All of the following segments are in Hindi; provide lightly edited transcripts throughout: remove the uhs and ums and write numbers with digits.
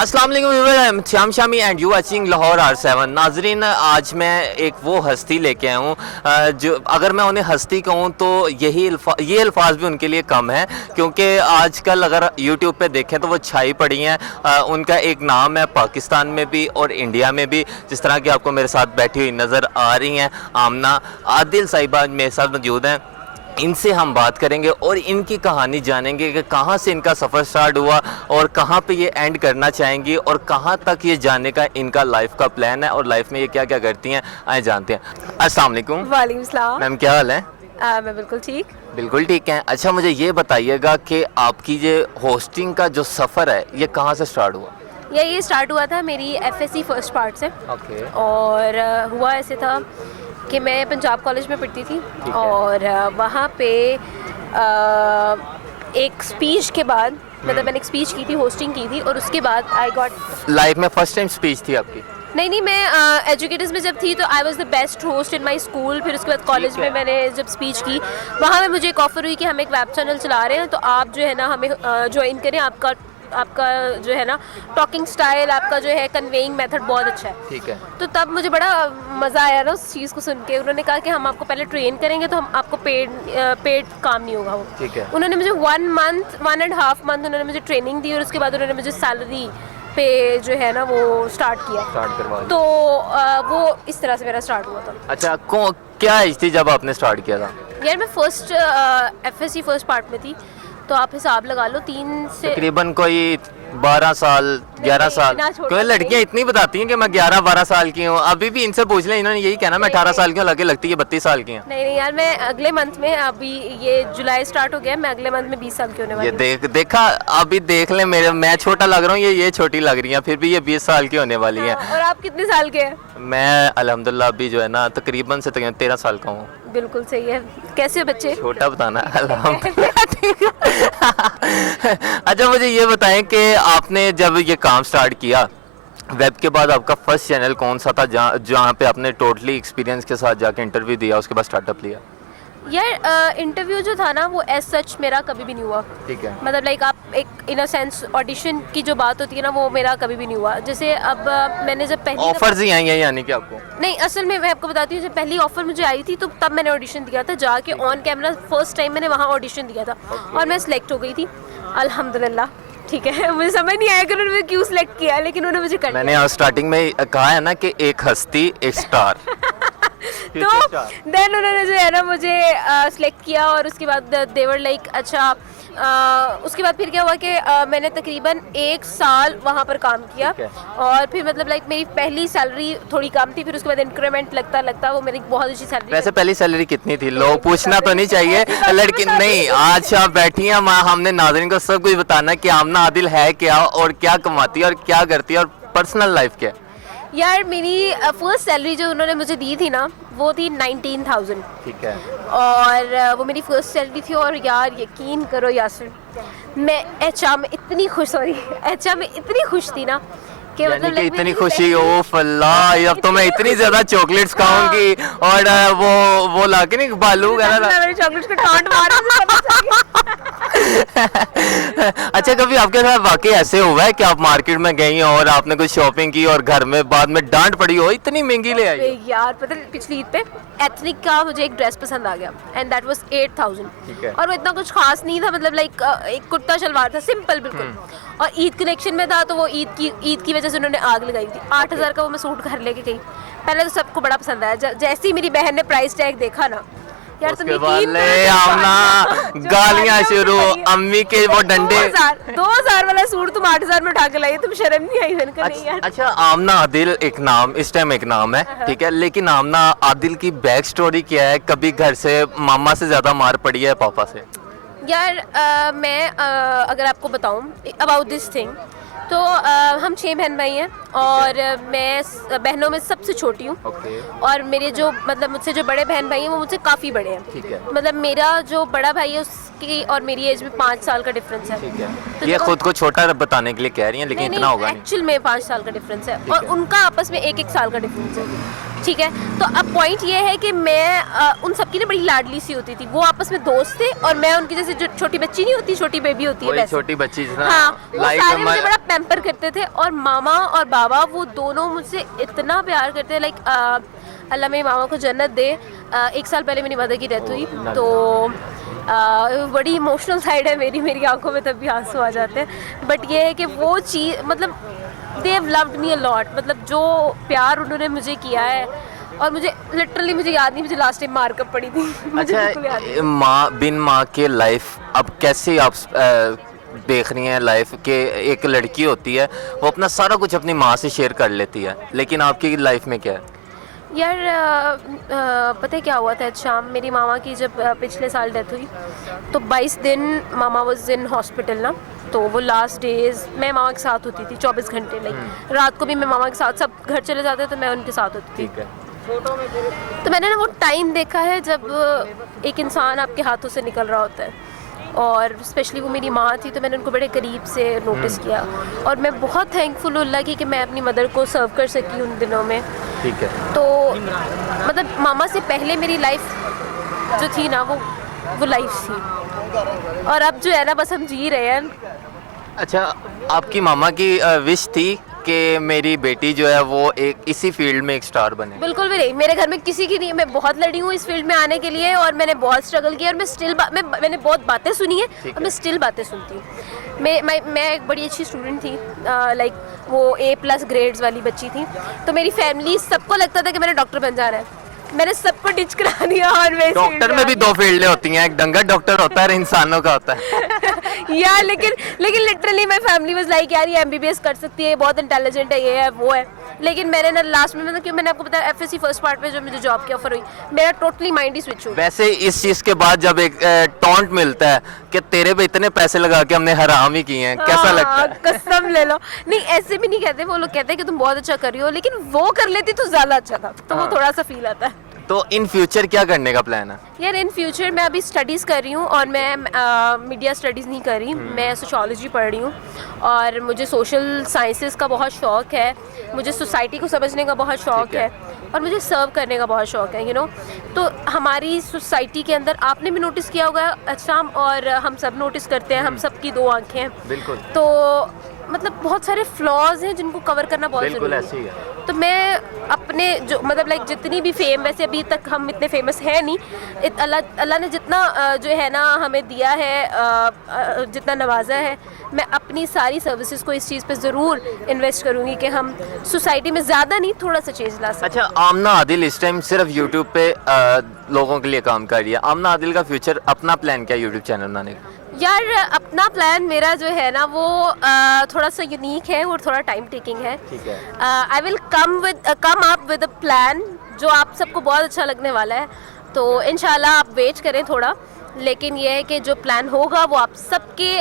अस्सलाम वालेकुम viewer, I am Shyam Shami and you watching Lahore R7। नाजरीन, आज मैं एक वो हस्ती लेके आया हूँ जो अगर मैं उन्हें हस्ती कहूँ तो ये अल्फाज भी उनके लिए कम है, क्योंकि आजकल अगर यूट्यूब पे देखें तो वो छाई पड़ी हैं। उनका एक नाम है पाकिस्तान में भी और इंडिया में भी, जिस तरह की आपको मेरे साथ बैठी हुई नज़र आ रही हैं। आमना आदिल साहिबा मेरे साथ मौजूद हैं। इनसे हम बात करेंगे और इनकी कहानी जानेंगे कि कहाँ से इनका सफ़र स्टार्ट हुआ और कहाँ पे ये एंड करना चाहेंगी और कहाँ तक ये जाने का इनका लाइफ का प्लान है और लाइफ में ये क्या क्या करती हैं। आए जानते हैं। अस्सलाम वालेकुम। वालेकुम सलाम। मैम, क्या हाल है? मैं बिल्कुल ठीक। बिल्कुल ठीक है। अच्छा, मुझे ये बताइएगा कि आपकी ये होस्टिंग का जो सफ़र है ये कहाँ से स्टार्ट हुआ? ये स्टार्ट हुआ था मेरी FSC फर्स्ट पार्ट से। ओके। और हुआ ऐसे था कि मैं पंजाब कॉलेज में पढ़ती थी और वहाँ पे एक स्पीच के बाद मतलब मैंने एक स्पीच की थी, होस्टिंग की थी, और उसके बाद आई गॉट लाइफ में फर्स्ट टाइम स्पीच थी आपकी? नहीं, मैं एजुकेटर्स में जब थी तो I was the best host in my school. फिर उसके बाद कॉलेज में मैंने जब स्पीच की, वहाँ पे मुझे एक ऑफ़र हुई कि हम एक वेब चैनल चला रहे हैं, तो आप जो है ना हमें ज्वाइन करें। आपका जो है ना टॉकिंग स्टाइल, आपका जो है कन्वेइंग मेथड बहुत अच्छा है। ठीक है। तो तब मुझे बड़ा मज़ा आया ना उस चीज़ को सुन के। उन्होंने कहा कि हम आपको पहले ट्रेन करेंगे, तो हम आपको पेड काम नहीं होगा वो। ठीक है। उन्होंने मुझे 1.5 मंथ उन्होंने मुझे ट्रेनिंग दी और उसके बाद उन्होंने मुझे सैलरी पे जो है ना वो स्टार्ट करवा तो वो इस तरह से मेरा स्टार्ट हुआ था। अच्छा, क्या एज थी जब आपने स्टार्ट किया था? यार मैं फर्स्ट FSC फर्स्ट पार्ट में थी, तो आप हिसाब लगा लो 3 से तकरीबन कोई 12 साल 11 साल। कोई लड़कियां इतनी बताती हैं कि मैं 11-12 साल की हूँ। अभी भी इनसे पूछ लें, इन्होंने यही कहना मैं 18 साल की हूँ, लगे लगती है 32 साल की हैं। नहीं यार, मैं अगले मंथ में, अभी ये जुलाई स्टार्ट हो गया, मैं अगले मंथ में 20 साल की होने वाली हूँ। ये देखा, अभी देख लें, मैं छोटा लग रहा हूँ, ये छोटी लग रही है, फिर भी ये 20 साल की होने वाली है। और आप कितने साल के हैं? मैं अल्हम्दुलिल्लाह अभी जो है ना तकरीबन 13 साल का हूँ। बिल्कुल सही है। कैसे हो बच्चे? छोटा बताना। अच्छा, मुझे ये बताएं कि आपने जब ये काम स्टार्ट किया वेब के बाद, आपका फर्स्ट चैनल कौन सा था जहाँ पे आपने टोटली एक्सपीरियंस के साथ जाके इंटरव्यू दिया, उसके बाद स्टार्टअप लिया? यार इंटरव्यू जो था ना वो एज सच मेरा कभी भी नहीं हुआ। ठीक है। मतलब लाइक आप एक इन अ सेंस ऑडिशन की जो बात होती है ना, वो मेरा कभी भी नहीं हुआ। जैसे अब मैंने जब पहली ऑफर्स ही आई हैं यानी कि आपको? नहीं, असल में मैं आपको बताती हूँ, जब पहली ऑफर मुझे आई थी तो तब मैंने ऑडिशन दिया था जाके ऑन कैमरा। फर्स्ट टाइम मैंने वहाँ ऑडिशन दिया था और मैं सिलेक्ट हो गई थी अल्हम्दुलिल्लाह। ठीक है, मुझे समझ नहीं आया कि उन्होंने मुझे क्यों सिलेक्ट किया, लेकिन उन्होंने मुझे कर मैंने स्टार्टिंग में कहा है ना कि एक हस्ती एक स्टार। तो देन उन्होंने जो है ना मुझे सिलेक्ट किया और उसके बाद देवर लाइक अच्छा। उसके बाद फिर क्या हुआ कि मैंने तकरीबन 1 साल वहाँ पर काम किया और फिर मतलब लाइक मेरी पहली सैलरी थोड़ी कम थी, फिर उसके बाद इंक्रीमेंट लगता वो मेरी बहुत अच्छी सैलरी। वैसे पहली सैलरी कितनी थी? लोग पूछना तो नहीं चाहिए लड़की नहीं। आज आप बैठी हैं, हमने नाज़रीन को सब कुछ बताना कि आमना आदिल है क्या और क्या कमाती है और क्या करती है और पर्सनल लाइफ क्या है। यार मेरी फर्स्ट सैलरी जो उन्होंने मुझे दी थी ना वो थी 19,000। ठीक है। और वो मेरी फर्स्ट सैलरी थी और यार यकीन करो यासिर, मैं HR में इतनी खुश थी ना कि मतलब कि इतनी खुशी हो फल्ला, अब तो मैं इतनी ज्यादा चॉकलेट्स खाऊंगी और वो लाके नहीं बालू वगैरह चॉकलेट्स को टांट मार। अच्छा, कभी आपके साथ वाकई ऐसे हुआ है कि आप मार्केट में गई और आपने कुछ शॉपिंग की और घर में बाद में डांट पड़ी हो इतनी महंगी ले आई? यार पता है, पिछली ईद पे एथनिक का मुझे एक ड्रेस पसंद आ गया एंड दैट वाज 8,000। और वो इतना कुछ खास नहीं था, मतलब लाइक एक कुर्ता शलवार था, सिंपल बिल्कुल। और ईद कलेक्शन में था तो वो ईद की वजह से उन्होंने आग लगाई थी। 8,000 का वो मैं सूट घर लेके गई। पहले तो सबको बड़ा पसंद आया, जैसे ही मेरी बहन ने प्राइस टैग देखा ना, यार तुम गालियां शुरू, अम्मी के वो डंडे। 2,000 वाला सूट तुम 8,000 में उठा के लाई, तुम शर्म नहीं आई? मैंने कहा नहीं यार। अच्छा, आमना आदिल एक नाम, इस टाइम एक नाम है, ठीक है, लेकिन आमना आदिल की बैक स्टोरी क्या है? कभी घर से मामा से ज्यादा मार पड़ी है पापा से? यार मैं अगर आपको बताऊं अबाउट दिस थिंग, तो हम 6 बहन भाई हैं और मैं बहनों में सबसे छोटी हूँ। ओके, और मेरे जो मतलब मुझसे जो बड़े बहन भाई हैं वो मुझसे काफ़ी बड़े हैं। ठीक है। मतलब मेरा जो बड़ा भाई है उसकी और मेरी एज में 5 साल का डिफरेंस है। ठीक है। तो ये जब खुद को छोटा बताने के लिए कह रही हैं, लेकिन इतना होगा नहीं। एक्चुअल में 5 साल का डिफरेंस है ठीक और है। उनका आपस में 1-1 साल का डिफरेंस है। ठीक है, तो अब पॉइंट ये है कि मैं उन सबकी ना बड़ी लाडली सी होती थी। वो आपस में दोस्त थे और मैं उनकी जैसे जो छोटी बच्ची नहीं होती, छोटी बेबी होती है वही वैसे। छोटी बच्ची जितना हाँ, वो लाइक सारे मुझे बड़ा पैम्पर करते थे और मामा और बाबा वो दोनों मुझसे इतना प्यार करते हैं। लाइक अल्लाह मेरी मामा को जन्नत दे। 1 साल पहले मेरी मदर की डेथ हुई, तो बड़ी इमोशनल साइड है मेरी आंखों में तब भी आंसू आ जाते हैं। बट ये है कि वो चीज़ मतलब they have loved me a lot. मतलब जो प्यार उन्होंने मुझे किया है, और मुझे लिटरली मुझे याद नहीं मुझे लास्ट टाइम मार कब पड़ी थी। मुझे बिल्कुल याद नहीं। अच्छा, माँ बिन माँ के लाइफ अब कैसे आप देख रही हैं लाइफ के? एक लड़की होती है वो अपना सारा कुछ अपनी माँ से शेयर कर लेती है, लेकिन आपकी लाइफ में क्या है? यार पता है क्या हुआ था? शाम मेरी मामा की जब पिछले साल डेथ हुई तो 22 दिन मामा वाज इन हॉस्पिटल ना। तो वो लास्ट डेज मैं मामा के साथ होती थी 24 घंटे। लाइक रात को भी मैं मामा के साथ, सब घर चले जाते तो मैं उनके साथ होती थी। ठीक है। तो मैंने ना वो टाइम देखा है जब एक इंसान आपके हाथों से निकल रहा होता है, और स्पेशली वो मेरी माँ थी तो मैंने उनको बड़े करीब से नोटिस किया। और मैं बहुत थैंकफुल हूँ अल्लाह की कि मैं अपनी मदर को सर्व कर सकी उन दिनों में। ठीक है। तो मतलब मामा से पहले मेरी लाइफ जो थी ना वो लाइफ थी, और अब जो है ना बस हम जी रहे हैं। अच्छा, आपकी मामा की विश थी कि मेरी बेटी जो है वो एक इसी फील्ड में एक स्टार बने? बिल्कुल भी नहीं, मेरे घर में किसी की नहीं। मैं बहुत लड़ी हूँ इस फील्ड में आने के लिए और मैंने बहुत स्ट्रगल किया और मैं स्टिल मैंने बहुत बातें सुनी है और मैं स्टिल बातें सुनती हूँ। मैं एक बड़ी अच्छी स्टूडेंट थी, लाइक वो A+ ग्रेड्स वाली बच्ची थी। तो मेरी फैमिली सबको लगता था कि मैंने डॉक्टर बन जाना है। मैंने सबको डिच करा दिया और मैं डॉक्टर में भी 2 फील्डें होती हैं, एक दंगा डॉक्टर होता है और इंसानों का होता है। यार लेकिन literally my family was like यार ये MBBS कर सकती है, बहुत इंटेलिजेंट है, ये है वो है। लेकिन मैंने ना लास्ट में मतलब क्यों मैंने आपको बताया FSC फर्स्ट पार्ट में जब मुझे जॉब की ऑफर हुई मेरा टोटली माइंड ही स्विच हो गया। वैसे इस चीज के बाद जब एक टॉन्ट मिलता है कि तेरे पे इतने पैसे लगा के हमने हराम ही किए हैं, कैसा लगता है? कसम ले लो। नहीं ऐसे भी नहीं कहते, वो लोग कहते हैं कि तुम बहुत अच्छा कर रही हो, लेकिन वो कर लेती तो ज्यादा अच्छा था, तो वो थोड़ा सा फील आता है। तो इन फ्यूचर क्या करने का प्लान है? यार इन फ्यूचर मैं अभी स्टडीज़ कर रही हूँ और मैं मीडिया स्टडीज़ नहीं कर रही, मैं सोशोलॉजी पढ़ रही हूँ। और मुझे सोशल साइंसेस का बहुत शौक़ है, मुझे सोसाइटी को समझने का बहुत शौक़ है और मुझे सर्व करने का बहुत शौक़ है, तो हमारी सोसाइटी के अंदर आपने भी नोटिस किया होगा अच्छा, और हम सब नोटिस करते हैं, हम सब की 2 आँखें हैं। बिल्कुल। तो मतलब बहुत सारे फ्लॉज हैं जिनको कवर करना बहुत बिल्कुल ज़रूरी ऐसे ही है। तो मैं अपने जो मतलब लाइक जितनी भी फेम, वैसे अभी तक हम इतने फेमस हैं नहीं, अल्लाह ने जितना जो है ना हमें दिया है, जितना नवाजा है, मैं अपनी सारी सर्विसेज को इस चीज़ पे ज़रूर इन्वेस्ट करूँगी कि हम सोसाइटी में ज़्यादा नहीं थोड़ा सा चेंज ला सकें। अच्छा, आमना आदिल इस टाइम सिर्फ यूट्यूब पे लोगों के लिए काम कर रही है। आमना आदिल का फ्यूचर अपना प्लान क्या है यूट्यूब चैनल बनाने का? यार अपना प्लान मेरा जो है ना वो थोड़ा सा यूनिक है और थोड़ा टाइम टेकिंग है। ठीक है। I will come up with a plan जो आप सबको बहुत अच्छा लगने वाला है, तो इंशाल्लाह आप वेट करें थोड़ा। लेकिन ये है कि जो प्लान होगा वो आप सबके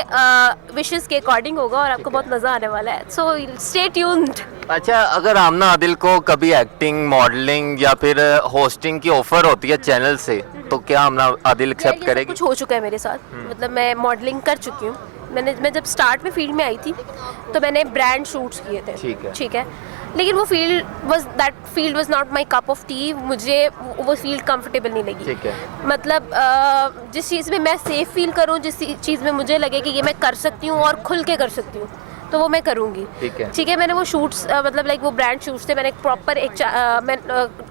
विशेस के अकॉर्डिंग होगा और आपको बहुत मज़ा आने वाला है, सो स्टे ट्यून्ड। अच्छा, अगर आमना आदिल को कभी एक्टिंग, मॉडलिंग या फिर होस्टिंग की ऑफर होती है चैनल से, तो क्या आमना आदिल एक्सेप्ट करेगी? कुछ हो चुका है मेरे साथ, मतलब मैं मॉडलिंग कर चुकी हूँ। मैं जब स्टार्ट में फील्ड में आई थी तो मैंने ब्रांड शूट्स किए थे। ठीक है, लेकिन वो field was not my cup of T. मुझे वो फील्ड कंफर्टेबल नहीं लगी। ठीक है। मतलब जिस चीज़ में मैं सेफ फील करूँ, जिस चीज़ में मुझे लगे कि ये मैं कर सकती हूँ और खुल के कर सकती हूँ, तो वो मैं करूँगी। ठीक है। मैंने वो शूट्स मतलब लाइक वो ब्रांड शूट्स थे, मैंने एक प्रॉपर मैं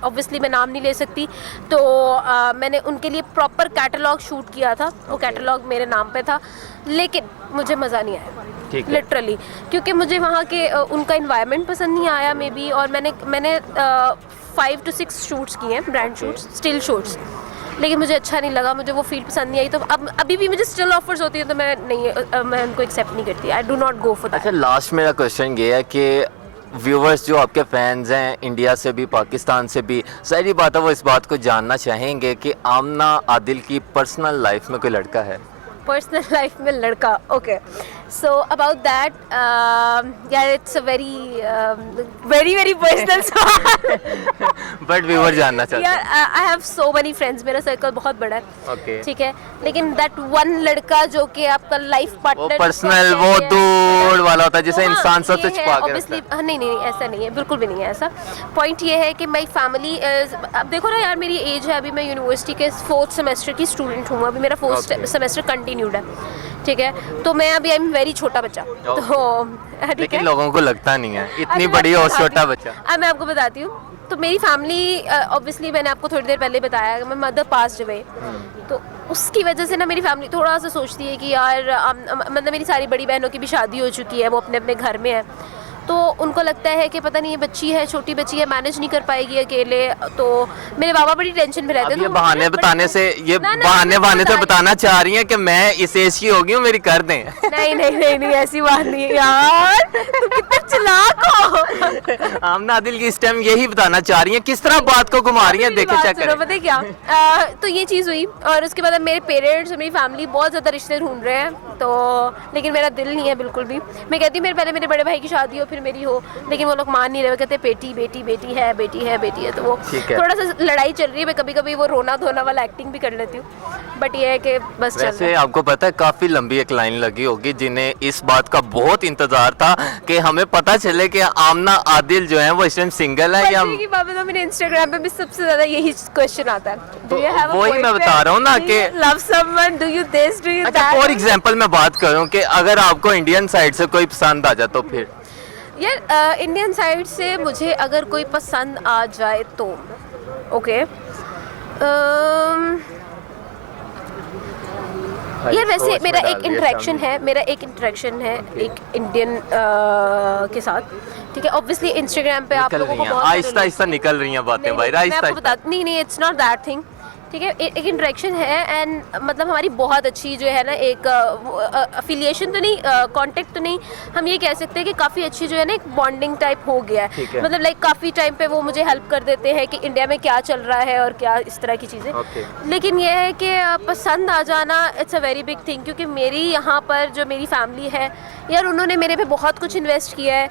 ऑब्वियसली मैं नाम नहीं ले सकती, तो मैंने उनके लिए प्रॉपर कैटलॉग शूट किया था। वो कैटलॉग मेरे नाम पे था, लेकिन मुझे मज़ा नहीं आया लिटरली, क्योंकि मुझे वहाँ के उनका इन्वायरमेंट पसंद नहीं आया मे बी। और मैंने 5 to 6 शूट्स किए हैं, ब्रांड शूट्स, स्टिल शूट्स, लेकिन मुझे अच्छा नहीं लगा, मुझे वो फील्ड पसंद नहीं आई। तो अब अभी भी मुझे स्टिल ऑफर्स होती है तो मैं उनको एक्सेप्ट नहीं करती। I do not go for that. अच्छा, लास्ट मेरा क्वेश्चन ये है कि व्यूवर्स जो आपके फैंस हैं इंडिया से भी, पाकिस्तान से भी, सारी बात है वो इस बात को जानना चाहेंगे कि आमना आदिल की पर्सनल लाइफ में कोई लड़का है? पर्सनल लाइफ में लड़का, okay. So about that, yeah, it's a very personal सवाल. बट व्यूअर जानना चाहते यार I have so many friends, मेरा सर्कल बहुत बड़ा है. Okay. ठीक है, लेकिन दैट वन लड़का जो कि आपका लाइफ वो पार्टनर पर्सनल, वो दूर वाला होता है जिसे इंसान सबसे छुपा के ऑब्वियसली. रखता है. नहीं ऐसा नहीं है, बिल्कुल भी नहीं है ऐसा. पॉइंट ये है कि माई फैमिली, अब देखो ना यार, मेरी एज है अभी, मैं यूनिवर्सिटी के 4th सेमेस्टर की स्टूडेंट हूँ, अभी मेरा 4th Okay. सेमेस्टर कंटिन्यूड है. ठीक है, तो मैं अभी आई एम वेरी छोटा बच्चा. तो ठीक लेकिन है, लोगों को लगता नहीं है इतनी अरे मैं बड़ी आपको और बताती छोटा हूँ. बच्चा. अब मैं आपको बताती हूँ. तो मेरी फैमिली, ऑब्वियसली मैंने आपको थोड़ी देर पहले बताया, मैं मदर पास्ड अवे, तो उसकी वजह से ना मेरी फैमिली थोड़ा सा सोचती है कि यार मतलब मेरी सारी बड़ी बहनों की भी शादी हो चुकी है, वो अपने अपने घर में है, तो उनको लगता है कि पता नहीं ये बच्ची है, छोटी बच्ची है, मैनेज नहीं कर पाएगी अकेले. तो मेरे बाबा बड़ी टेंशन में रहते अब हैं. ये तो बहाने मुझे बताने बड़ी- से, ये ना, ना, बहाने मैं से बता बताना चाह रही हैं कि मैं इस एज की हो गई हूँ, मेरी कर दें. नहीं ऐसी बात नहीं है यार, तुम कितने चालाक हो. आमना आदिल की इस टाइम यही बताना चाह रही हैं, किस तरह बात को घुमा रही हैं, मेरी देखे बात चेक सुनो, करें. पता है क्या, तो ये चीज़ हुई, और उसके बाद अब मेरे पेरेंट्स और मेरी फैमिली बहुत ज़्यादा रिश्ते ढूंढ रहे हैं. तो लेकिन मेरा दिल नहीं है बिल्कुल भी. मैं कहती हूँ मेरे पहले मेरे बड़े भाई की शादी हो फिर मेरी हो, लेकिन वो लोग मान नहीं रहे. वो कहते बेटी है. तो वो ठीक है. थोड़ा सा लड़ाई चल रही है. मैं कभी कभी वो रोना धोना वाला एक्टिंग भी कर लेती हूँ, बट ये है कि बस चल रहा वैसे है. आपको पता है काफी लंबी एक लाइन लगी होगी जिन्हें इस बात का बहुत इंतजार था कि हमें पता चले कि आमना आदिल जो है वो इस टाइम सिंगल है या. बच्चे की बात बताऊं, मेरे इंस्टाग्राम पे भी सबसे ज्यादा यही क्वेश्चन आता है. तो वही मैं बता रहा हूँ ना कि love someone, do you this, do you अच्छा, फॉर एग्जांपल मैं बात करूँ कि अगर आपको इंडियन साइड से कोई पसंद आ जाए तो फिर. यार इंडियन साइड से मुझे अगर कोई पसंद आ जाए तो ओके. यार वैसे मेरा एक इंटरेक्शन है एक इंडियन के साथ. ठीक है, ऑब्वियसली इंस्टाग्राम पे आप निकल लोगों रही को हैं बहुत आहिस्ता आहिस्ता निकल रही हैं बातें भाई, मैं आहिस्ता आपको बता नहीं इट्स नॉट दैट थिंग. ठीक है, एक इंटरेक्शन है एंड मतलब हमारी बहुत अच्छी जो है ना एक अफिलिएशन तो नहीं, कांटेक्ट तो नहीं, हम ये कह सकते हैं कि काफ़ी अच्छी जो है ना एक बॉन्डिंग टाइप हो गया ठीक है. है. मतलब लाइक काफ़ी टाइम पे वो मुझे हेल्प कर देते हैं कि इंडिया में क्या चल रहा है और क्या इस तरह की चीज़ें. Okay. लेकिन ये है कि पसंद आ जाना it's a very big thing, क्योंकि मेरी यहाँ पर जो मेरी फैमिली है यार, उन्होंने मेरे पे बहुत कुछ इन्वेस्ट किया है,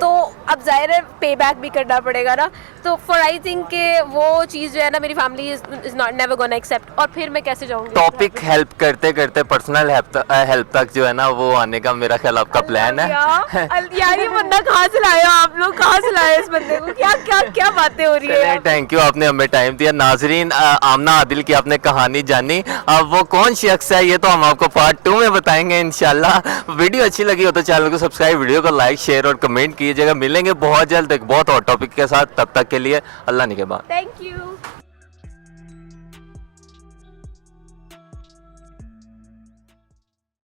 तो अब जाहिर है पे बैक भी करना पड़ेगा ना. तो फॉर आई थिंक कि वो चीज़ जो है ना मेरी family is not never gonna accept. और फिर मैं कैसे जाऊँगी. टॉपिक हेल्प करते करते पर्सनल हेल्प तक जो है ना वो आने का मेरा ख्याल आपका प्लान है. यार ये बंदा कहाँ से लाए हो आप लोग, कहाँ से लाए इस बंदे को, क्या बातें हो रही है. थैंक यू, आपने हमें टाइम दिया. नाजरीन, आमना आदिल की आपने कहानी जानी. अब वो कौन शख्स है ये तो हम आपको पार्ट 2 में बताएंगे इंशाल्लाह. वीडियो अच्छी लगी हो तो चैनल को सब्सक्राइब, वीडियो को लाइक, शेयर और कमेंट कीजिएगा. मिलेंगे बहुत जल्द एक बहुत और टॉपिक के साथ. तब तक के लिए अल्लाह निगहबान. Thank you.